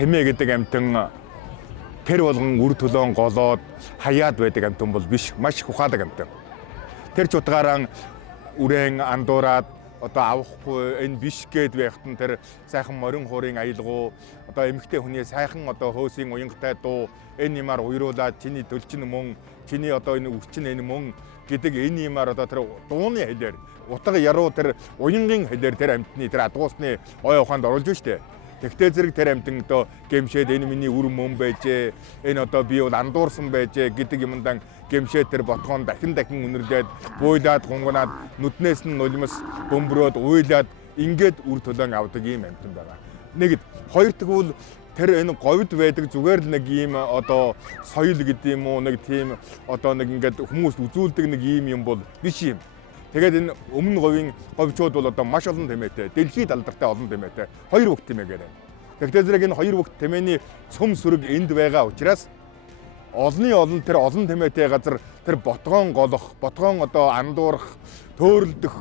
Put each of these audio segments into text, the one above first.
тэмээ гэдэг амьтан тэр болгон үр төлөөн голоод хаяад байдаг амьтан бол биш, маш их ухаадаг амьтан. Тэр ч утгаараа үрээн андуураад одоо авахгүй энэ биш гэд байхад нь тэр сайхан морин хуурын аялгуу одоо эмэгтэй хүний сайхан одоо хөөсийн уянгатай дуу энэ юмар уйруулаад чиний төлчин мөн чиний одоо энэ өвчин энэ мөн гэдэг энэ юмар одоо тэр дууны хэлээр утга яруу тэр уянгийн хэлээр тэр амьтны тэр адуусны ой ухаанд оруулж штэ. Тэгтээ зэрэг тэр амьтан одоо гэмшээд энэ миний үр мөн байжээ энэ одоо би бол андуурсан байжээ гэдэг юмдан гэмшээд тэр ботгоон дахин үнэрлээд буйлаад гунгунаад нүднээс нь нулимс бөмбөрөөд уйлаад ингээд үр төлөөн авдаг юм амьтан байгаа. Нэгд хоёр тэгвэл тэр энэ говьд байдаг зүгээр л нэг ийм одоо соёл гэдэг юм уу нэг тийм одоо нэг ингээд хүмүүс үзүүлдэг нэг юм бол биш юм. Тэгээд энэ өмнө говийн говьчууд бол одоо маш олон тэмээтэй, дэлхийд алдартай олон тэмээтэй хоёр бүгд тэмээгээр. Тэгтээ зэрэг энэ хоёр бүгд тэмээний цөм сүрэг энд байгаа учраас олон тэр олон тэмээтэй газар тэр ботгоон голох, ботгоон одоо андуурах, төөрөлдөх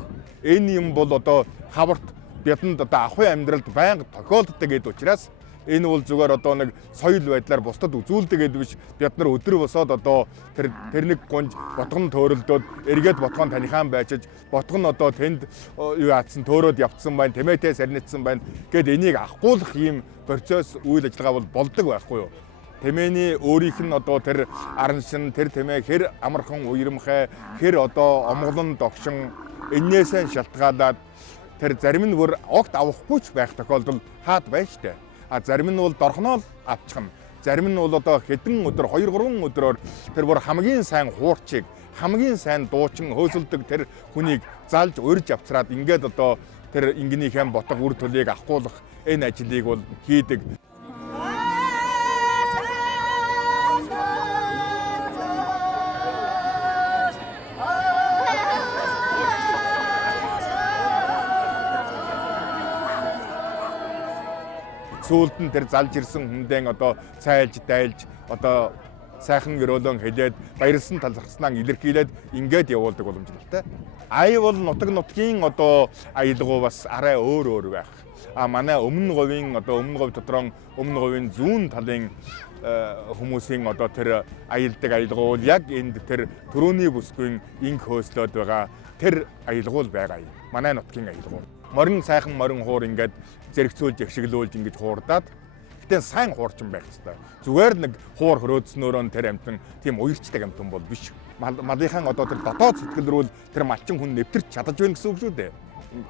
энэ юм бол одоо хаварт бидэнд одоо ахуй амьдралд байнга тохиолддог гэдэг учраас энэ бол зүгээр одоо нэг соёл байдлаар бусдад үзүүлдэг гэдэг биш. Бид нар өдөр босоод одоо тэр нэг гунж ботгон төөрөлдөөд эргээд ботгон танихаан байчиж ботгон одоо тэнд юу яатсан төөрөөд явцсан байна, тэмээтэй сарнитсан байна гэд энийг ахгуулах ийм процесс үйл ажиллагаа бол болдог байхгүй юу? Тэмээний өөрийнх нь одоо тэр аран шин тэр тэмээ хэр амархан уйрамхай хэр одоо омголон догшин энээсээ шалтгаалаад тэр зарим нь бүр огт авахгүй ч байх тохиолдол хаад байна штэ. А зарим нь бол дорхноо авчихна. Зарим нь бол одоо хэдэн өдөр 2-3 өдрөөр тэр бүр хамгийн сайн хуурчиг, хамгийн сайн дуучин хөөсөлдөг тэр хүнийг залж урьж авцраад ингээд одоо тэр ингэнийхээ ботго үр төлийг авахгүйх энэ ажлыг бол хийдэг. Сүүлд нь тэр залж ирсэн хүндэн одоо цайлж дайлж одоо сайхан өрөөлөн хэлээд баярлсан талархснаа илэрхийлээд ингээд явуулдаг боломжтой. Ай бол нутгийн одоо аялгау бас арай өөр байх. Манай өмнө говийн одоо өмнө говь дотроо өмнө говийн зүүн талын хүмүүсийн одоо тэр аялдаг аялгау яг энд тэр төрөний бүсгүй инг хөөслөөд байгаа тэр аялгау байгаа юм. Манай нутгийн аялгау. Морин сайхан морин хуур ингээд зэрэгцүүлж ягшиглуулж ингэж хуурдаад гэтээ сайн хуурчин байх хэрэгтэй. Зүгээр нэг хуур хөрөөдснөөрөө тэр амтан тийм уярчдаг амтан бол биш. Малынхаа одоо тэр дотоод сэтгэл рүү тэр малчин хүн нэвтэрч чадаж байна гэсэн үг шүү дээ.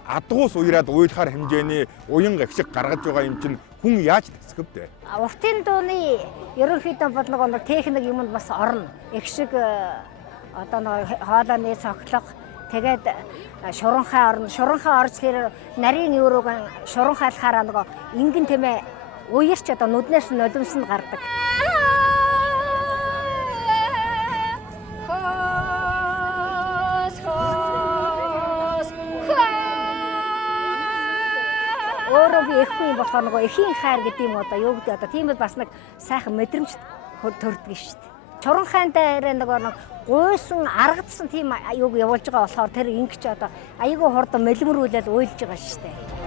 Адгуус уяраад уйлахаар хэмжээний уян гагшиг гаргаж байгаа юм чинь хүн яаж тэсгэв дээ. Уртын дууны ерөнхийдөө бол нэг техник юмд бас орно. Ягшиг одоо нэг хоолойны цоглог тэгээд шуранхай орно. Шуранхай орж тэр нарийн өрөөг шуранхайлахаараа нөгөө ингэн тэмээ уярч одоо нүднээс нулимс нь гардаг. Өөрөө би эхгүй юм болохоор нөгөө эхийн хайр гэдэг юм одоо юу гэдэг одоо тийм л бас нэг сайхан мэдрэмж төрдөг шүү дээ. Шуранхайн дээр нэг гуйсан аргадсан тийм аюуг явуулж байгаа болохоор тэр ингэч одоо аюуг хурдан мэлмрүүлэл уйлж байгаа шүү дээ.